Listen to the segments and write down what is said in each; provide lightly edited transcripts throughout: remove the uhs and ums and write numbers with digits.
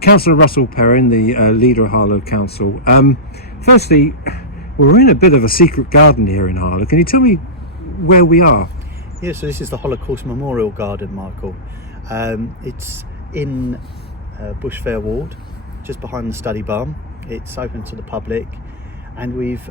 Councillor Russell Perrin, the leader of Harlow Council. Firstly, we're in a bit of a secret garden here in Harlow. Can you tell me where we are? Yeah, so this is the Holocaust Memorial Garden, Michael. It's in Bushfair Ward, just behind the study barn. It's open to the public, and we've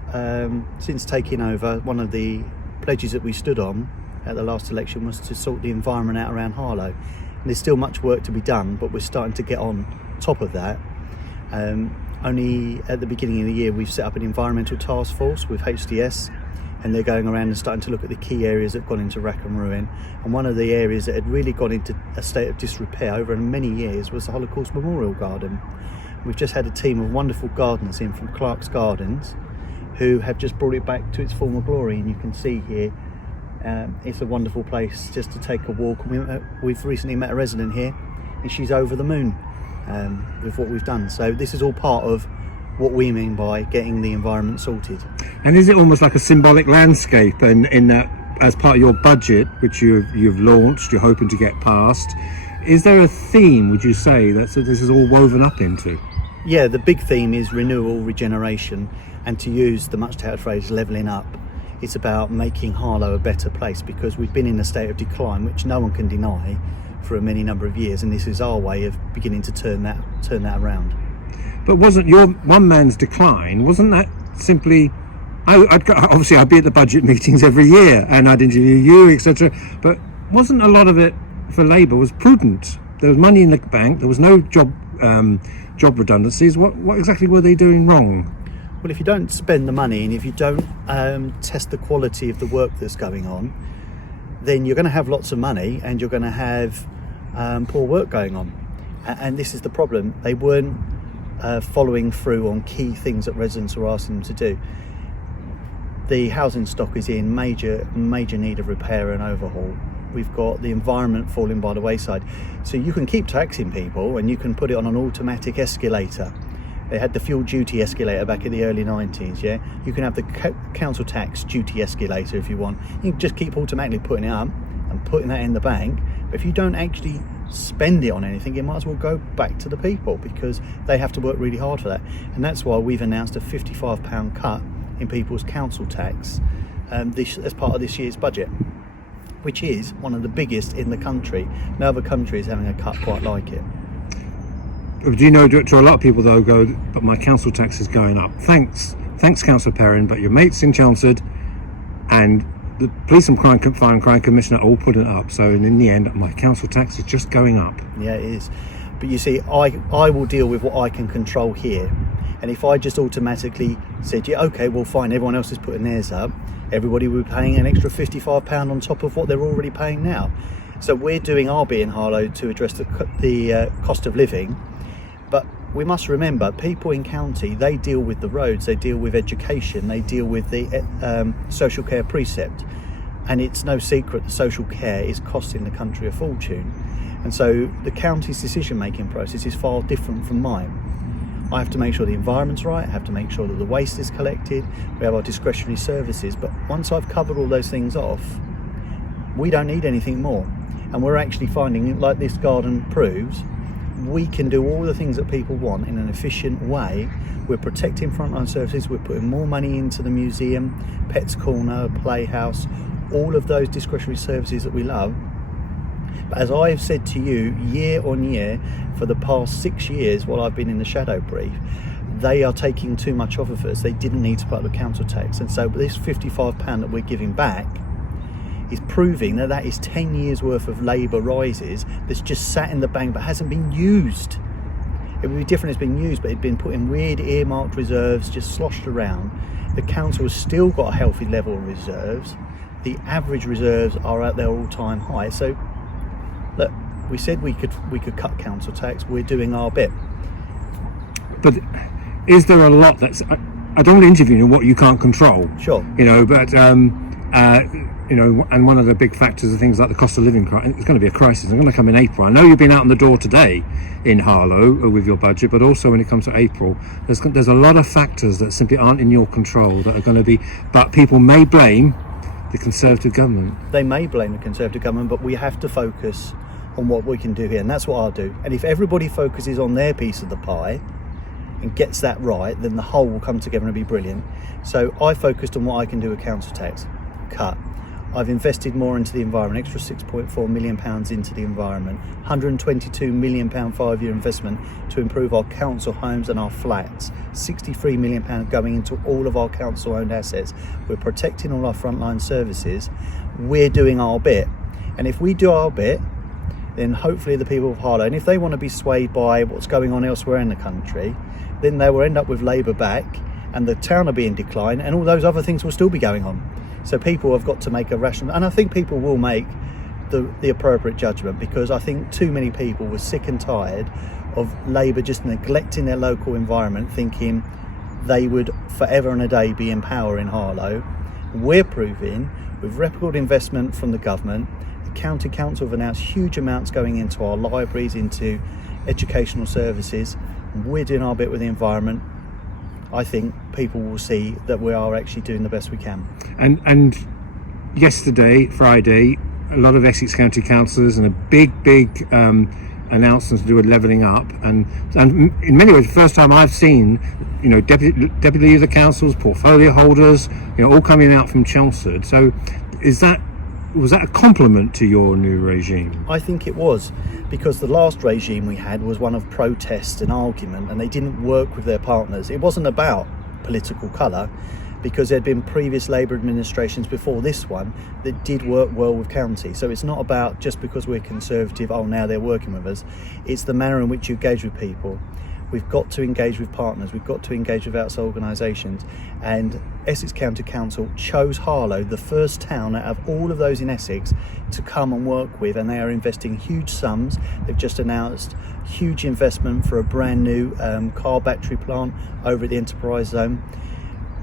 since taking over, one of the pledges that we stood on at the last election was to sort the environment out around Harlow. And there's still much work to be done, but we're starting to get on top of that. Only at the beginning of the year we've set up an environmental task force with HDS, and they're going around and starting to look at the key areas that have gone into rack and ruin. And one of the areas that had really gone into a state of disrepair over many years was the Holocaust Memorial Garden. We've just had a team of wonderful gardeners in from Clark's Gardens who have just brought it back to its former glory, and you can see here it's a wonderful place just to take a walk. We've recently met a resident here, and she's over the moon with what we've done. So this is all part of what we mean by getting the environment sorted. And is it almost like a symbolic landscape, and in that, as part of your budget, which you've launched, you're hoping to get passed, is there a theme, would you say, that this is all woven up into? Yeah, the big theme is renewal, regeneration, and to use the much touted phrase levelling up. It's about making Harlow a better place, because we've been in a state of decline which no one can deny for a many number of years, and this is our way of beginning to turn that around. But wasn't your one man's decline, wasn't that simply, obviously I'd be at the budget meetings every year and I'd interview you, etc., but wasn't a lot of it for Labour was prudent? There was money in the bank, there was no job redundancies. What exactly were they doing wrong? Well, if you don't spend the money, and if you don't test the quality of the work that's going on, then you're going to have lots of money and you're going to have poor work going on. And this is the problem. They weren't following through on key things that residents were asking them to do. The housing stock is in major need of repair and overhaul. We've got the environment falling by the wayside. So you can keep taxing people and you can put it on an automatic escalator. They had the fuel duty escalator back in the early 90s, yeah? You can have the council tax duty escalator if you want. You can just keep automatically putting it up and putting that in the bank. But if you don't actually spend it on anything, it might as well go back to the people, because they have to work really hard for that. And that's why we've announced a £55 cut in people's council tax as part of this year's budget, which is one of the biggest in the country. No other country is having a cut quite like it. Do you know, to a lot of people though, go, but my council tax is going up. Thanks Councillor Perrin, but your mates in Chelmsford and the Police and Crime Commissioner all putting it up. So in the end, my council tax is just going up. Yeah, it is. But you see, I will deal with what I can control here. And if I just automatically said, yeah, okay, well fine, everyone else is putting theirs up, everybody will be paying an extra £55 on top of what they're already paying now. So we're doing our bit in Harlow to address the cost of living. But we must remember, people in county, they deal with the roads, they deal with education, they deal with the social care precept. And it's no secret that social care is costing the country a fortune. And so the county's decision-making process is far different from mine. I have to make sure the environment's right, I have to make sure that the waste is collected, we have our discretionary services. But once I've covered all those things off, we don't need anything more. And we're actually finding, like this garden proves, we can do all the things that people want in an efficient way. We're protecting frontline services, we're putting more money into the museum, Pets Corner, Playhouse, all of those discretionary services that we love. But as I have said to you year on year for the past 6 years while I've been in the shadow brief, they are taking too much off of us. They didn't need to put up the council tax. And so this £55 that we're giving back is proving that is 10 years worth of Labour rises that's just sat in the bank but hasn't been used. It would be different if it's been used, but it's been put in weird earmarked reserves, just sloshed around. The council has still got a healthy level of reserves. The average reserves are at their all-time high. So look, we said we could cut council tax. We're doing our bit. But is there a lot that's, I don't want to interview you on what you can't control. Sure. But and one of the big factors are things like the cost of living crisis. It's going to be a crisis. It's going to come in April. I know you've been out on the door today in Harlow with your budget, but also when it comes to April, there's a lot of factors that simply aren't in your control that are going to be, but people may blame the Conservative government. They may blame the Conservative government, but we have to focus on what we can do here, and that's what I'll do. And if everybody focuses on their piece of the pie and gets that right, then the whole will come together and be brilliant. So I focused on what I can do with council tax cut. I've invested more into the environment, extra £6.4 million into the environment, £122 million 5-year investment to improve our council homes and our flats, £63 million going into all of our council owned assets. We're protecting all our frontline services. We're doing our bit. And if we do our bit, then hopefully the people of Harlow, and if they want to be swayed by what's going on elsewhere in the country, then they will end up with Labour back and the town will be in decline and all those other things will still be going on. So people have got to make a rational, and I think people will make the appropriate judgment, because I think too many people were sick and tired of Labour just neglecting their local environment, thinking they would forever and a day be in power in Harlow. We're proving with record investment from the government, the county council have announced huge amounts going into our libraries, into educational services. We're doing our bit with the environment. I think people will see that we are actually doing the best we can. And yesterday, Friday, a lot of Essex County councillors and a big announcement to do with levelling up, and in many ways the first time I've seen, you know, deputy leader of the councils, portfolio holders, you know, all coming out from Chelmsford. So was that a compliment to your new regime? I think it was, because the last regime we had was one of protest and argument, and they didn't work with their partners. It wasn't about political colour, because there'd been previous Labour administrations before this one that did work well with county. So it's not about just because we're Conservative, oh, now they're working with us. It's the manner in which you engage with people. We've got to engage with partners, we've got to engage with outside organisations, and Essex County Council chose Harlow, the first town out of all of those in Essex, to come and work with, and they are investing huge sums. They've just announced huge investment for a brand new car battery plant over at the Enterprise Zone.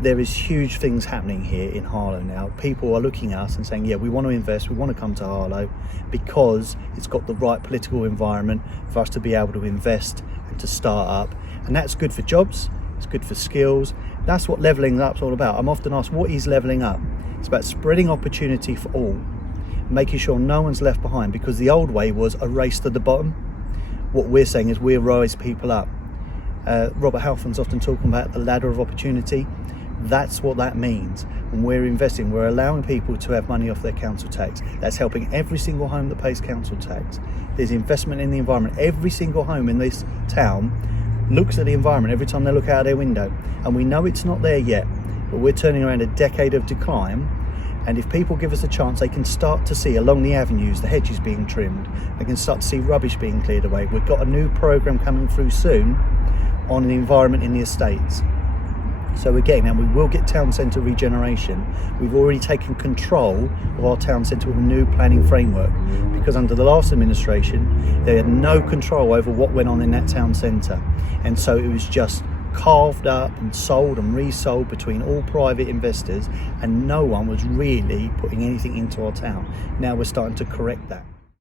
There is huge things happening here in Harlow now. People are looking at us and saying, yeah, we want to invest, we want to come to Harlow, because it's got the right political environment for us to be able to invest and to start up. And that's good for jobs, it's good for skills. That's what levelling up's all about. I'm often asked, what is levelling up? It's about spreading opportunity for all, making sure no one's left behind, because the old way was a race to the bottom. What we're saying is we rise people up. Robert Halfon's often talking about the ladder of opportunity. That's what that means. When we're investing, we're allowing people to have money off their council tax. That's helping every single home that pays council tax. There's investment in the environment. Every single home in this town looks at the environment every time they look out their window. And we know it's not there yet, but we're turning around a decade of decline. And if people give us a chance, they can start to see along the avenues, the hedges being trimmed. They can start to see rubbish being cleared away. We've got a new programme coming through soon on the environment in the estates. So again, and we will get town centre regeneration. We've already taken control of our town centre with a new planning framework, because under the last administration, they had no control over what went on in that town centre. And so it was just carved up and sold and resold between all private investors, and no one was really putting anything into our town. Now we're starting to correct that.